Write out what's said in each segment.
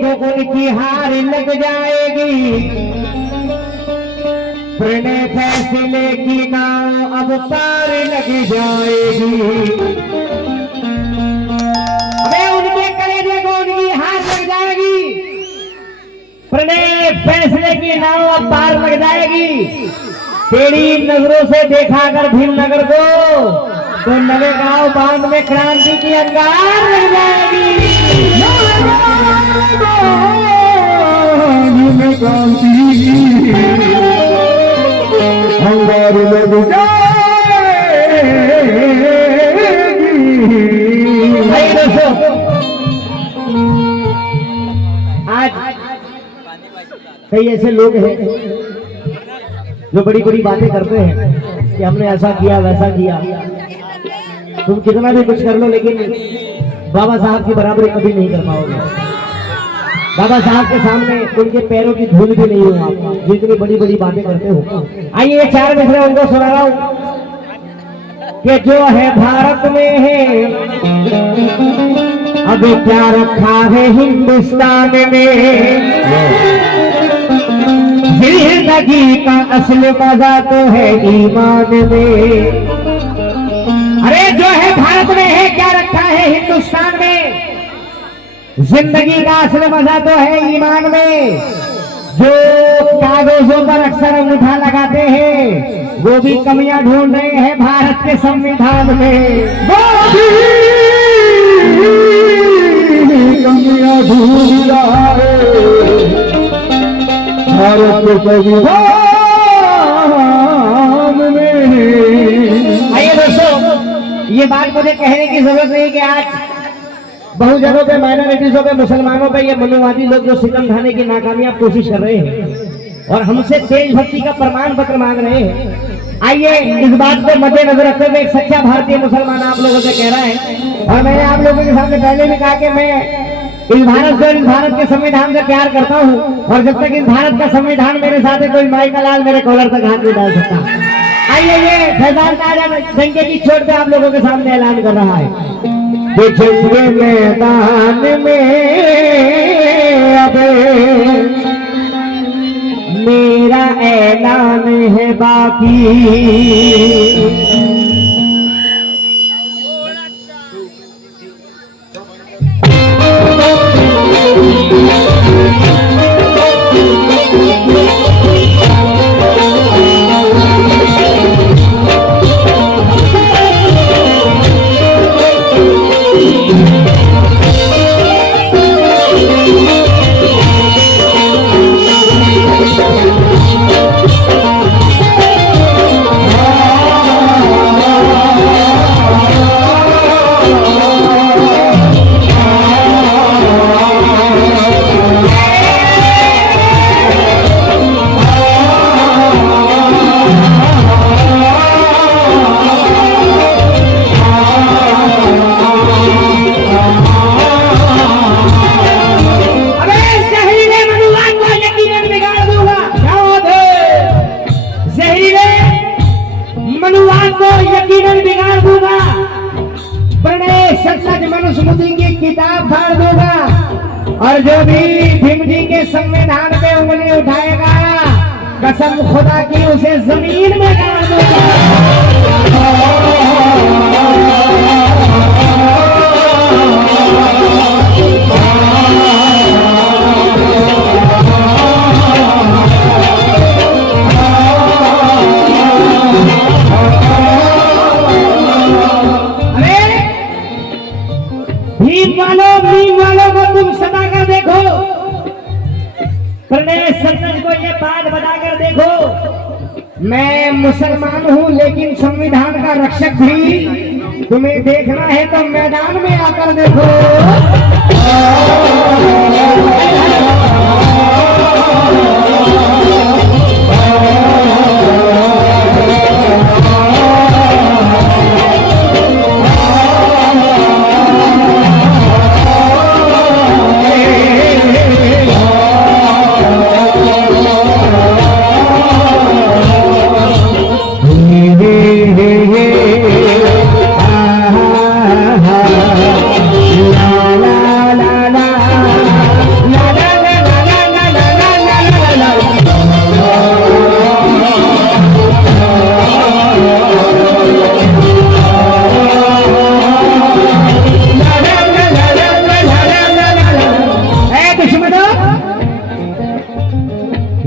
गोकुल की हार लग जाएगी, प्रणय फैसले की नाव अब पार लग जाएगी। अबे उनके कलेजे को उनकी हार लग जाएगी, प्रणय फैसले की नाव अब पार लग जाएगी। तेरी नजरों से देखा कर भीमनगर को तो नवेगांव बांध में क्रांति की अंगार लग जाएगी। अंगार लग जाएगी। आज कई ऐसे लोग हैं जो बड़ी बड़ी बातें करते हैं कि हमने ऐसा किया वैसा किया। तुम कितना भी कुछ कर लो लेकिन बाबा साहब की बराबरी कभी नहीं कर पाओगे। बाबा साहब के सामने उनके पैरों की धूल भी नहीं हो आप जितनी बड़ी बड़ी बातें करते हो। आइए ये चार मिसरे उनको सुना रहा हूं कि जो है भारत में है अब क्या रखा है हिंदुस्तान में। जिंदगी का असली मजा तो है ईमान में। अरे जो है भारत में है क्या रखा है हिंदुस्तान में। जिंदगी का असली मजा तो है ईमान में। जो कागजों पर अक्सर अंगूठा लगाते हैं वो भी कमियां ढूंढ रहे हैं भारत के संविधान में। कमियां ढूंढ रहा है भारत के संविधान में। आइए दोस्तों ये बात मुझे कहने की जरूरत नहीं कि आज बहुत जगहों पे माइनॉरिटीजों पे मुसलमानों पे ये मनुवादी लोग जो सितम ढाने की नाकामयाब कोशिश कर रहे हैं और हमसे देशभक्ति का प्रमाण पत्र मांग रहे हैं। आइए इस बात को मद्देनजर रखते हुए एक सच्चा भारतीय मुसलमान आप लोगों से कह रहा है और मैंने आप लोगों के सामने पहले भी कहा कि मैं इस भारत के संविधान से प्यार करता हूँ और जब तक इस भारत का संविधान मेरे साथ है कोई माई का लाल मेरे कॉलर तक हाथ नहीं डाल सकता। आइए ये फैजान ताजा डंके की चोट पे आप लोगों के सामने ऐलान कर रहा है कि जंग मैदान में अब मेरा ऐलान है बाकी। मनुस्मृति की किताब फाड़ दूंगा और जो भी भीम जी के संविधान पे उंगली उठाएगा कसम खुदा की उसे जमीन में गाड़ दूंगा। भीम वालों को तुम सदा कर देखो, प्रणय सत्संग को ये बात बताकर देखो मैं मुसलमान हूँ लेकिन संविधान का रक्षक भी। तुम्हें देखना है तो मैदान में आकर देखो।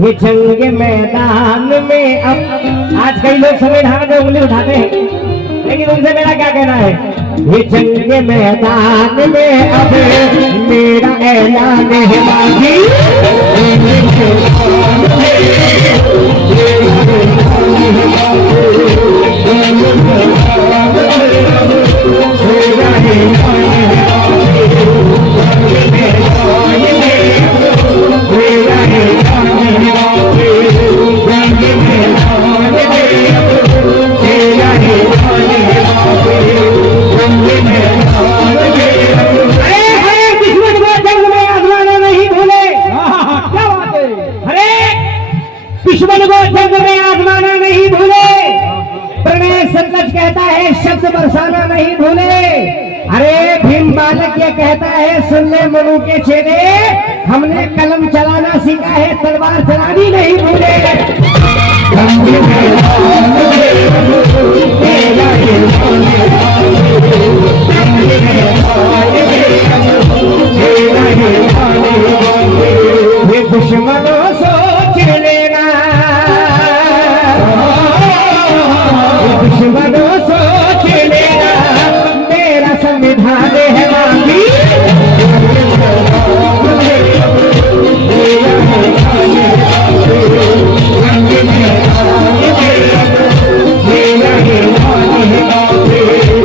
ये जंग के मैदान में अब आज कई लोग संविधान में उंगली उठाते हैं, लेकिन उनसे मेरा क्या कहना है, ये जंग के मैदान में अब मेरा ऐलान है बागी दुश्मन को जंग में आजमाना नहीं भूले, प्रणय सतलज कहता है शब्द बरसाना नहीं भूले। अरे भीम बालक ये कहता है सुन ले मनु के चेले, हमने कलम चलाना सीखा है तलवार चलानी नहीं भूले। ये दुश्मनों सोच लेना, दुश्मनों सोच लेना मेरा संविधान है बाकी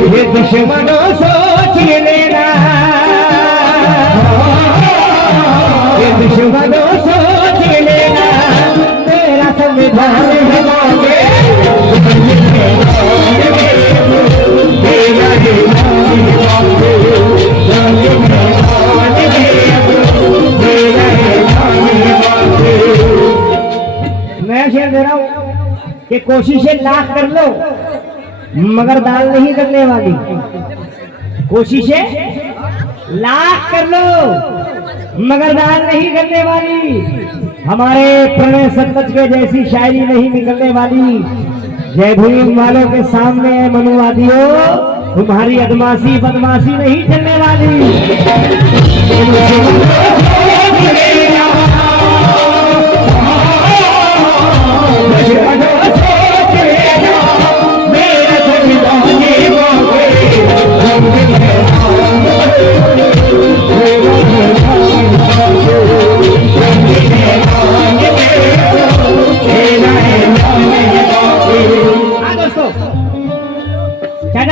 ये दुश्मनों सोच लेना, ये दुश्मनों सोच लेना मेरा संविधान है बाकी मैं शेर दे रहा हूं कि कोशिशें लाख कर लो मगर दाल नहीं करने वाली, कोशिशें लाख कर लो मगर दाल नहीं करने वाली। हमारे प्रणय सतलज के जैसी शायरी नहीं निकलने वाली। जय भीम वालों के सामने मनुवादियों तुम्हारी अदमासी बदमाशी नहीं चलने वाली।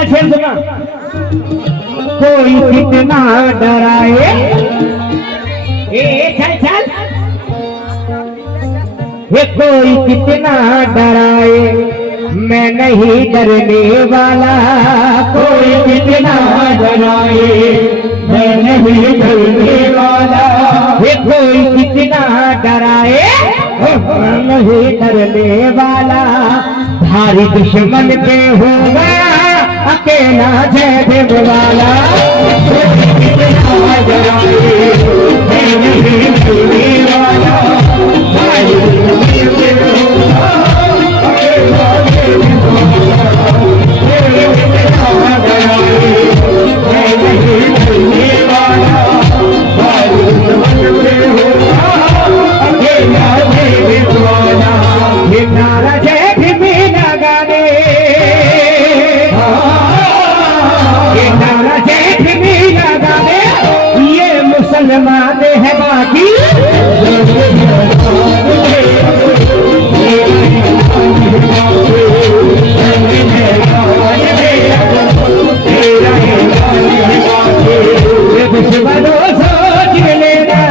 शेर सुना, कोई कितना डराए, चल चल, ये कोई कितना डराए मैं नहीं डरने वाला, कोई कितना डराए मैं नहीं डरने वाला, ये कोई कितना डराए मैं नहीं डरने वाला। भारी दुश्मन पे होगा अकेला जय देव वाला, मुसलमान है बाकी दुश्मनों सोच लेना,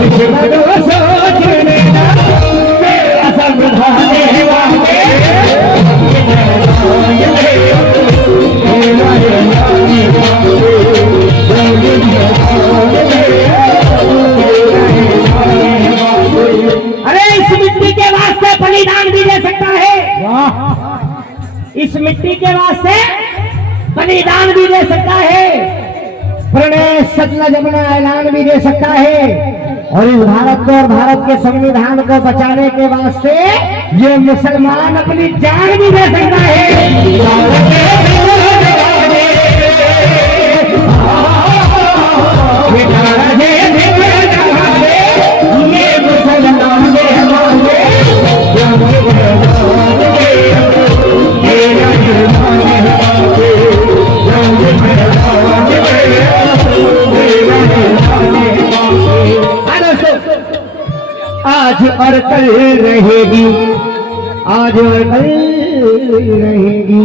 दुश्मनों सोच लेना मेरा संविधान है बाकी। अरे इस मिट्टी के वास्ते बलिदान भी दे सकता है, इस मिट्टी के वास्ते बलिदान भी दे सकता है, प्रणय सतलज अपना ऐलान भी दे सकता है। और इस भारत को और भारत के संविधान को बचाने के वास्ते ये मुसलमान अपनी जान भी दे सकता है। ये आज और कल रहेगी, आज और कल रहेगी,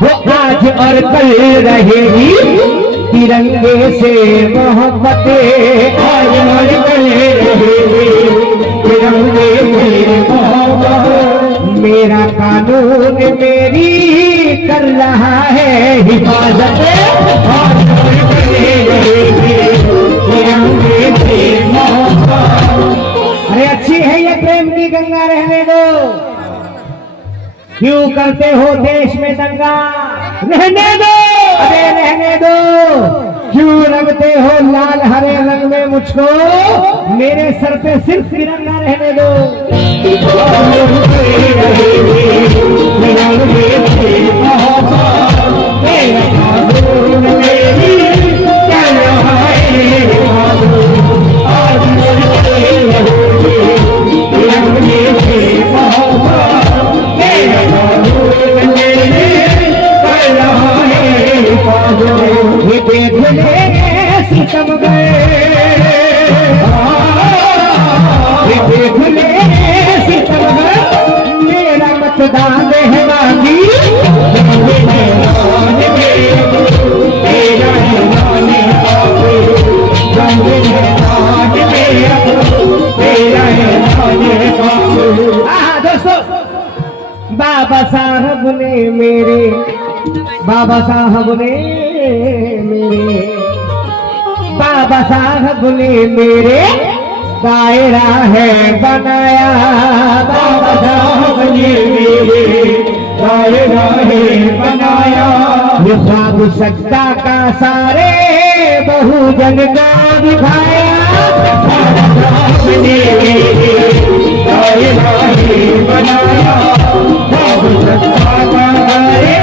वो आज और कल रहेगी, तिरंगे से मोहब्बतें आज और कल रहेगी, तिरंगे से मोहब्बत। मेरा कानून मेरी कर रहा है हिफाजत, आज और कल रहेगी, तिरंगे से मोहब्बत। अरे अच्छी है ये प्रेम की गंगा, रहने दो। क्यों करते हो देश में दंगा, रहने दो, अरे रहने दो। क्यों रंगते हो लाल हरे रंग में मुझको, मेरे सर पे सिर्फ तिरंगा रहने दो। सितम गए, सितम गए, मेरा मतदान है बाकी, दोस्तों बाबा साहब ने मेरे, बाबा साहब ने मेरे, बाबा साहब ने मेरे दायरा है बनाया, बाबा साहब ने मेरे दायरा है बनाया। ये ख्वाब सत्ता का सारे बहुजन को दिखाया, बाबा साहब ने मेरे दायरा है बनाया, ख्वाब सत्ता का सारे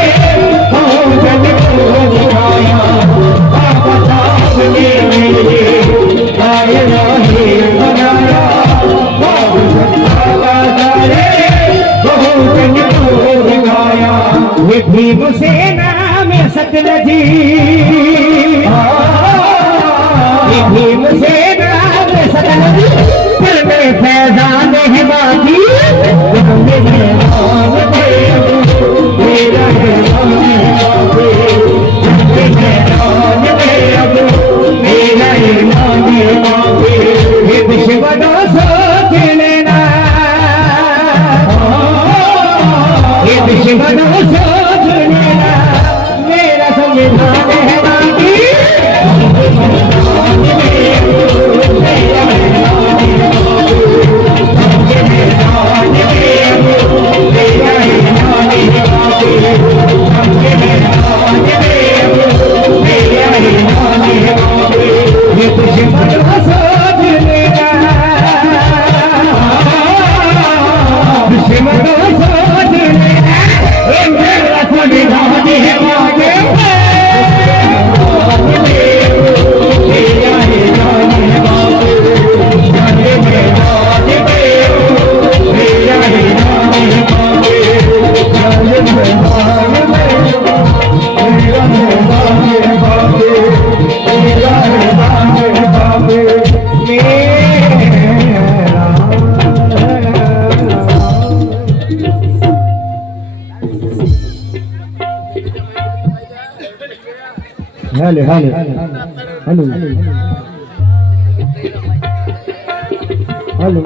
बहुजन को दिखाया, बाबा साहब ने मेरे दायरा है बनाया, ख्वाब सत्ता का सारे बहुजन को दिखाया। ये भीमसेना में सतलजी, ये भीमसेना में सतलजी, फिर में फैजान है बाकी, दुश्मनों सोच लेना, ये दुश्मनों सोच लेना, मेरा संविधान है बाकी, ये दुश्मनों सोच लेना, दुश्मनों सोच लेना, मेरा संविधान है बाकी। Hello hello hello hello.